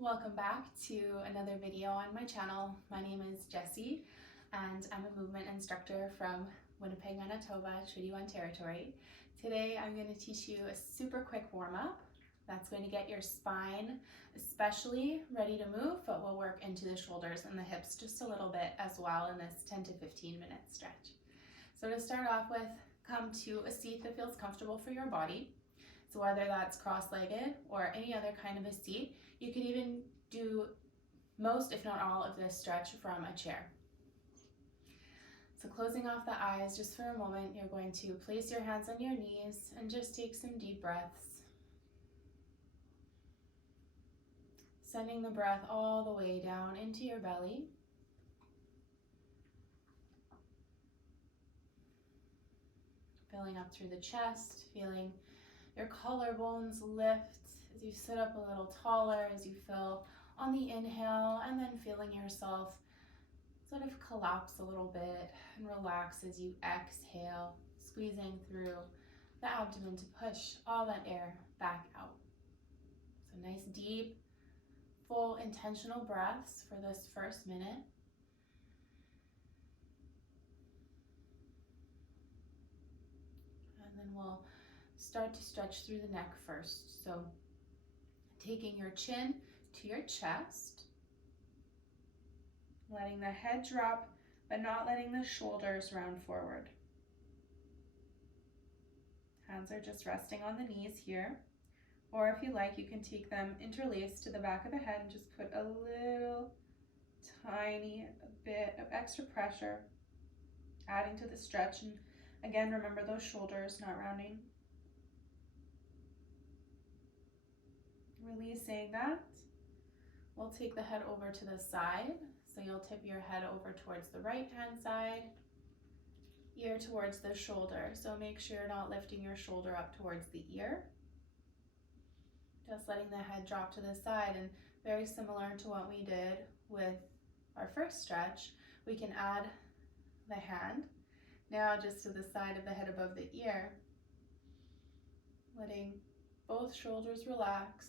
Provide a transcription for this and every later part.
Welcome back to another video on my channel. My name is Jessie and I'm a movement instructor from Winnipeg, Manitoba, Treaty 1 Territory. Today I'm going to teach you a super quick warm-up that's going to get your spine especially ready to move, but we'll work into the shoulders and the hips just a little bit as well in this 10 to 15 minute stretch. So to start off with, come to a seat that feels comfortable for your body. So whether that's cross-legged or any other kind of a seat, you can even do most, if not all, of this stretch from a chair. So closing off the eyes just for a moment, you're going to place your hands on your knees and just take some deep breaths. Sending the breath all the way down into your belly. Filling up through the chest, feeling your collarbones lift as you sit up a little taller, as you feel on the inhale, and then feeling yourself sort of collapse a little bit and relax as you exhale, squeezing through the abdomen to push all that air back out. So nice, deep, full, intentional breaths for this first minute. And then we'll start to stretch through the neck first. So taking your chin to your chest, letting the head drop, but not letting the shoulders round forward. Hands are just resting on the knees here. Or if you like, you can take them interlaced to the back of the head and just put a little tiny bit of extra pressure, adding to the stretch. And again, remember those shoulders, not rounding. Releasing that, we'll take the head over to the side. So you'll tip your head over towards the right hand side, ear towards the shoulder. So make sure you're not lifting your shoulder up towards the ear. Just letting the head drop to the side, and very similar to what we did with our first stretch, we can add the hand now just to the side of the head above the ear, letting both shoulders relax.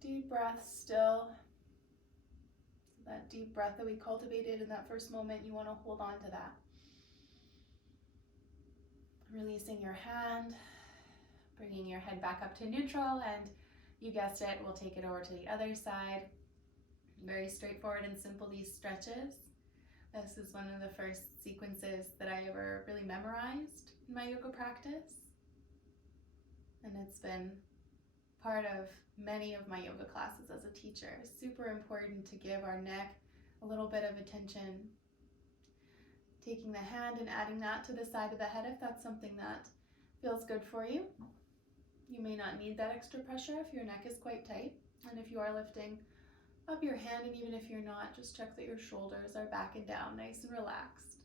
Deep breath still. That deep breath that we cultivated in that first moment, you want to hold on to that. Releasing your hand, bringing your head back up to neutral, and you guessed it, we'll take it over to the other side. Very straightforward and simple, these stretches. This is one of the first sequences that I ever really memorized in my yoga practice. And it's been part of many of my yoga classes as a teacher. Super important to give our neck a little bit of attention. Taking the hand and adding that to the side of the head if that's something that feels good for you. You may not need that extra pressure if your neck is quite tight. And if you are lifting up your hand, and even if you're not, just check that your shoulders are back and down, nice and relaxed.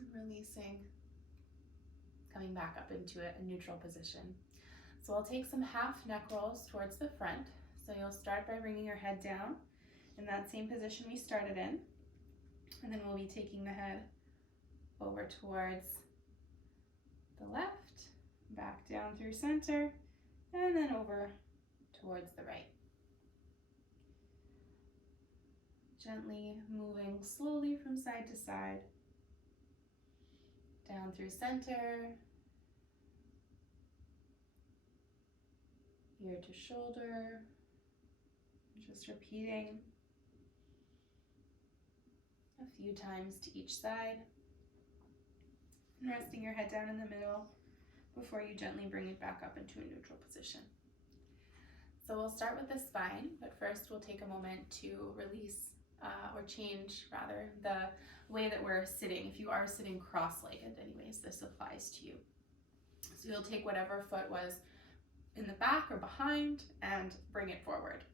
And releasing, coming back up into a neutral position. So I'll take some half neck rolls towards the front. So you'll start by bringing your head down in that same position we started in. And then we'll be taking the head over towards the left, back down through center, and then over towards the right. Gently moving slowly from side to side, down through center, ear to shoulder, just repeating a few times to each side, and resting your head down in the middle before you gently bring it back up into a neutral position. So we'll start with the spine, but first we'll take a moment to release or change rather the way that we're sitting. If you are sitting cross-legged, anyways, this applies to you. So you'll take whatever foot was in the back or behind and bring it forward.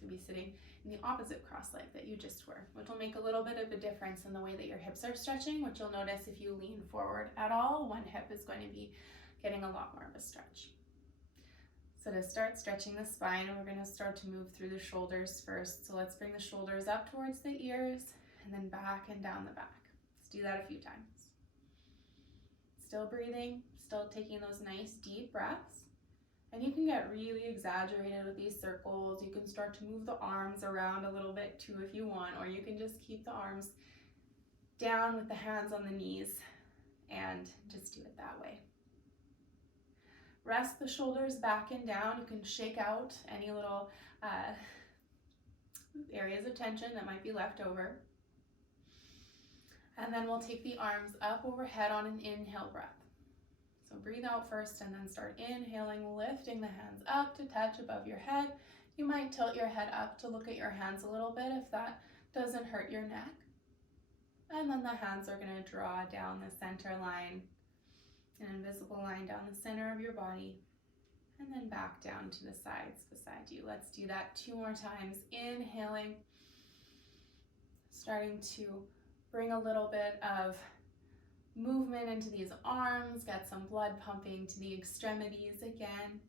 So be sitting in the opposite cross leg that you just were, which will make a little bit of a difference in the way that your hips are stretching, which you'll notice if you lean forward at all, one hip is going to be getting a lot more of a stretch. So to start stretching the spine, we're going to start to move through the shoulders first. So let's bring the shoulders up towards the ears and then back and down the back. Let's do that a few times. Still breathing, still taking those nice deep breaths. And you can get really exaggerated with these circles. You can start to move the arms around a little bit too if you want, or you can just keep the arms down with the hands on the knees and just do it that way. Rest the shoulders back and down. You can shake out any little areas of tension that might be left over. And then we'll take the arms up overhead on an inhale breath. So breathe out first and then start inhaling, lifting the hands up to touch above your head. You might tilt your head up to look at your hands a little bit if that doesn't hurt your neck. And then the hands are going to draw down the center line, an invisible line down the center of your body, and then back down to the sides beside you. Let's do that 2 more times. Inhaling, starting to bring a little bit of movement into these arms, get some blood pumping to the extremities again.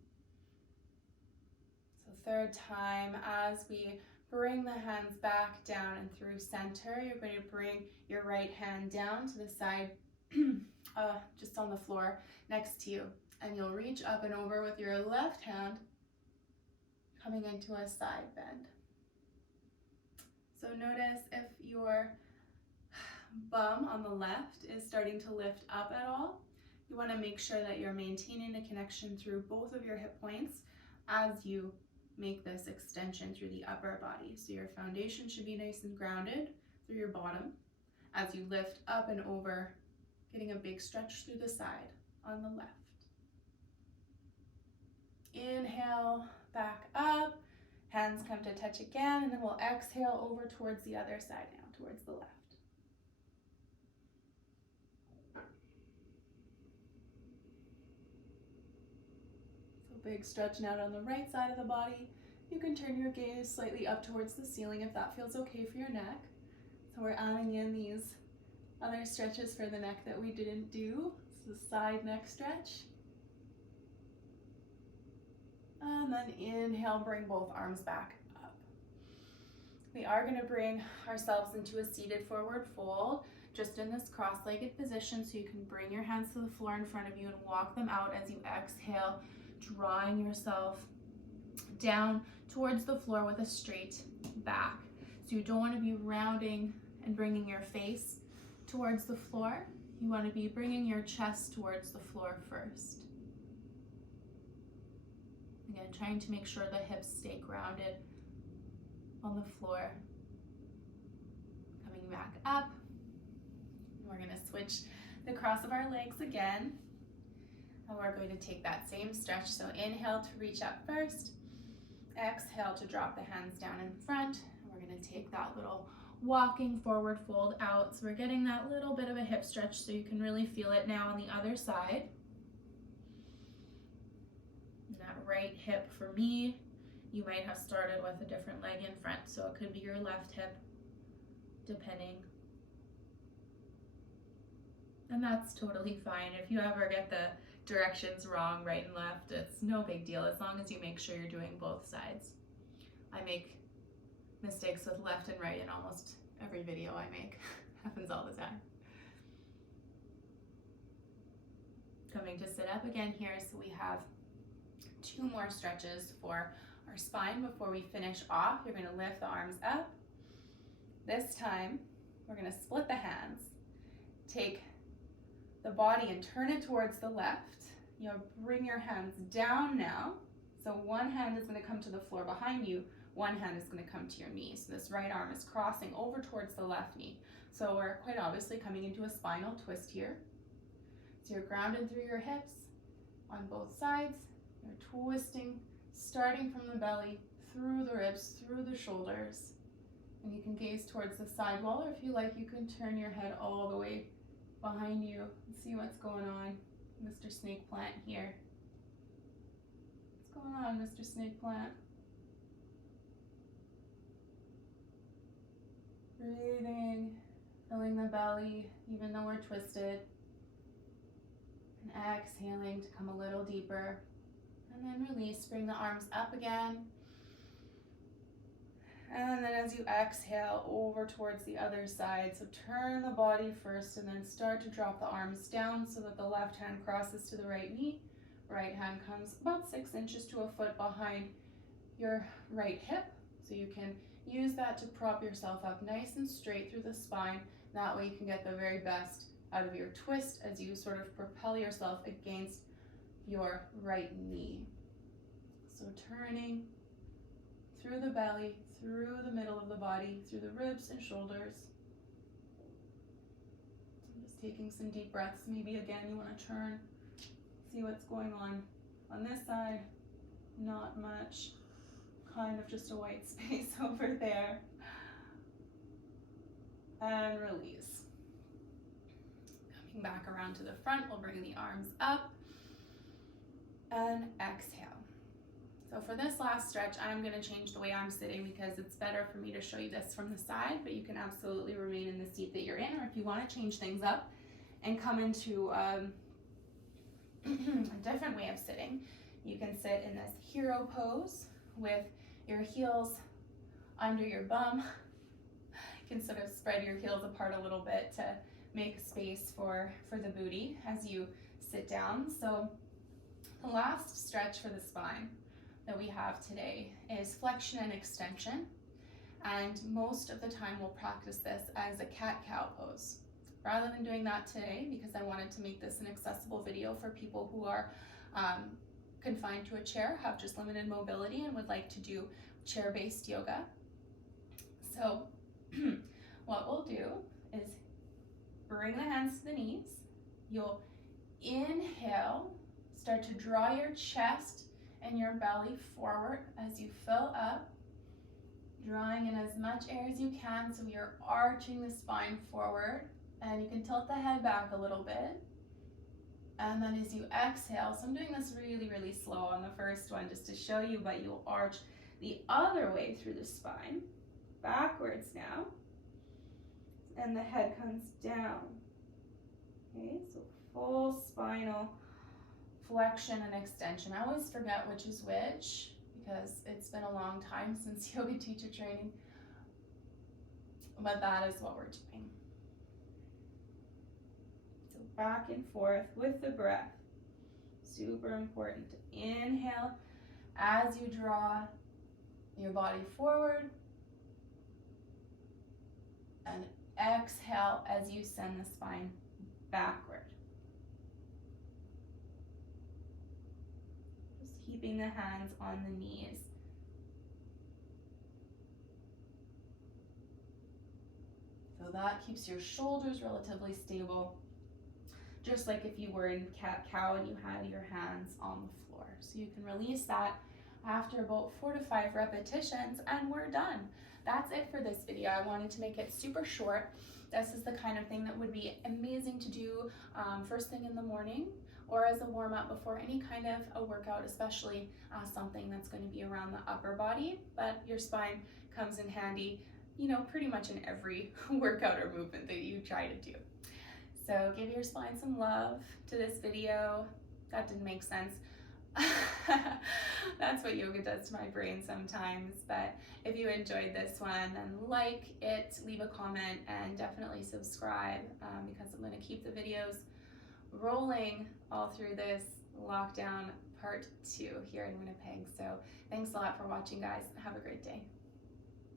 So 3rd time, as we bring the hands back down and through center, you're going to bring your right hand down to the side, just on the floor next to you. And you'll reach up and over with your left hand, coming into a side bend. So notice if your bum on the left is starting to lift up at all. You want to make sure that you're maintaining a connection through both of your hip points as you make this extension through the upper body. So your foundation should be nice and grounded through your bottom as you lift up and over, getting a big stretch through the side on the left. Inhale, back up, hands come to touch again, and then we'll exhale over towards the other side now, towards the left. Big stretch now on the right side of the body. You can turn your gaze slightly up towards the ceiling if that feels okay for your neck. So we're adding in these other stretches for the neck that we didn't do. This is the side neck stretch. And then inhale, bring both arms back up. We are going to bring ourselves into a seated forward fold, just in this cross-legged position, so you can bring your hands to the floor in front of you and walk them out as you exhale, drawing yourself down towards the floor with a straight back. So you don't want to be rounding and bringing your face towards the floor. You want to be bringing your chest towards the floor first. Again, trying to make sure the hips stay grounded on the floor. Coming back up. We're going to switch the cross of our legs again. And we're going to take that same stretch. So inhale to reach up first. Exhale to drop the hands down in front. And we're going to take that little walking forward fold out. So we're getting that little bit of a hip stretch so you can really feel it now on the other side. And that right hip for me, you might have started with a different leg in front. So it could be your left hip, depending. And that's totally fine. If you ever get the directions wrong, right and left, it's no big deal as long as you make sure you're doing both sides. I make mistakes with left and right in almost every video I make. Happens all the time. Coming to sit up again here, so we have 2 more stretches for our spine before we finish off. You're going to lift the arms up. This time, we're going to split the hands. Take the body and turn it towards the left. You'll bring your hands down now. So one hand is going to come to the floor behind you. One hand is going to come to your knee. So this right arm is crossing over towards the left knee. So we're quite obviously coming into a spinal twist here. So you're grounded through your hips on both sides. You're twisting, starting from the belly, through the ribs, through the shoulders. And you can gaze towards the side wall, or if you like, you can turn your head all the way behind you and see what's going on. Mr. Snake Plant here. What's going on, Mr. Snake Plant? Breathing, filling the belly, even though we're twisted. And exhaling to come a little deeper. And then release, bring the arms up again. And then as you exhale, over towards the other side. So turn the body first and then start to drop the arms down so that the left hand crosses to the right knee. Right hand comes about 6 inches to a foot behind your right hip. So you can use that to prop yourself up nice and straight through the spine. That way you can get the very best out of your twist as you sort of propel yourself against your right knee. So turning through the belly, through the middle of the body, through the ribs and shoulders. Just taking some deep breaths. Maybe again you want to turn, see what's going on this side. Not much, kind of just a white space over there. And release. Coming back around to the front, we'll bring the arms up and exhale. So for this last stretch, I'm going to change the way I'm sitting because it's better for me to show you this from the side, but you can absolutely remain in the seat that you're in, or if you want to change things up and come into a different way of sitting, you can sit in this hero pose with your heels under your bum. You can sort of spread your heels apart a little bit to make space for the booty as you sit down. So the last stretch for the spine that we have today is flexion and extension, and most of the time we'll practice this as a cat-cow pose. Rather than doing that today, because I wanted to make this an accessible video for people who are confined to a chair, have just limited mobility, and would like to do chair-based yoga. So what we'll do is bring the hands to the knees. You'll inhale, start to draw your chest and your belly forward as you fill up, drawing in as much air as you can so you're arching the spine forward, and you can tilt the head back a little bit. And then as you exhale, so I'm doing this really, really slow on the first one just to show you, but you'll arch the other way through the spine, backwards now, and the head comes down. Okay, so full spinal flexion and extension. I always forget which is which because it's been a long time since yoga teacher training, but that is what we're doing. So back and forth with the breath. Super important to inhale as you draw your body forward, and exhale as you send the spine backward. Just keeping the hands on the knees. So that keeps your shoulders relatively stable, just like if you were in cat-cow and you had your hands on the floor. So you can release that after about 4 to 5 repetitions, and we're done. That's it for this video. I wanted to make it super short. This is the kind of thing that would be amazing to do first thing in the morning or as a warm-up before any kind of a workout, especially something that's going to be around the upper body, but your spine comes in handy, you know, pretty much in every workout or movement that you try to do. So give your spine some love to this video. That didn't make sense. That's what yoga does to my brain sometimes, but if you enjoyed this one, then like it, leave a comment, and definitely subscribe because I'm going to keep the videos rolling all through this lockdown part 2 here in Winnipeg. So thanks a lot for watching, guys. Have a great day.